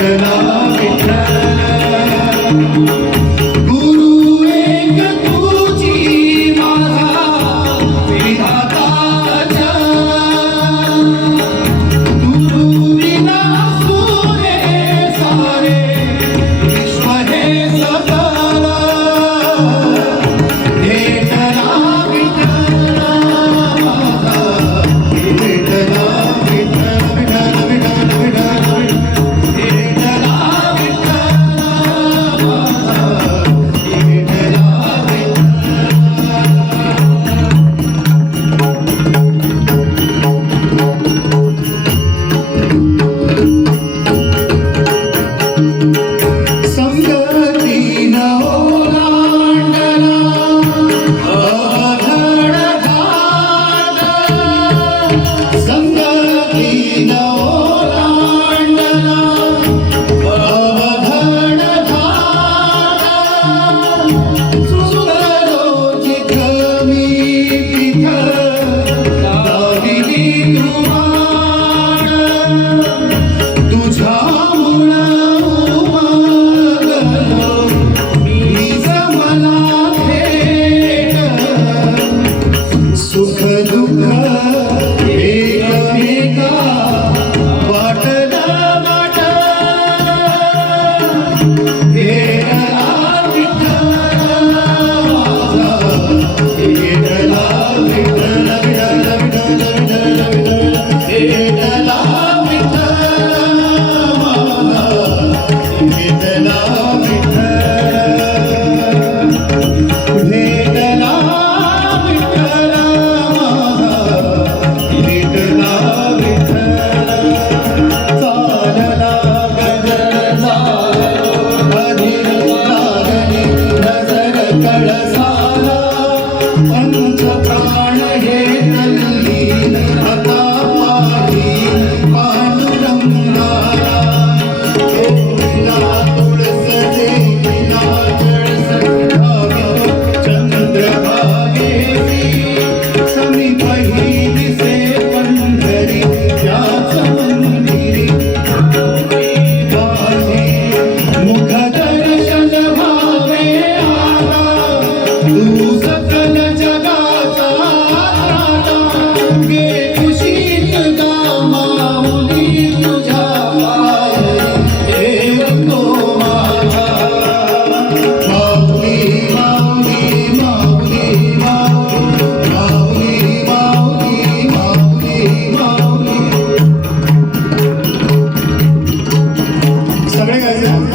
Vitthala Vitthala Megha Megha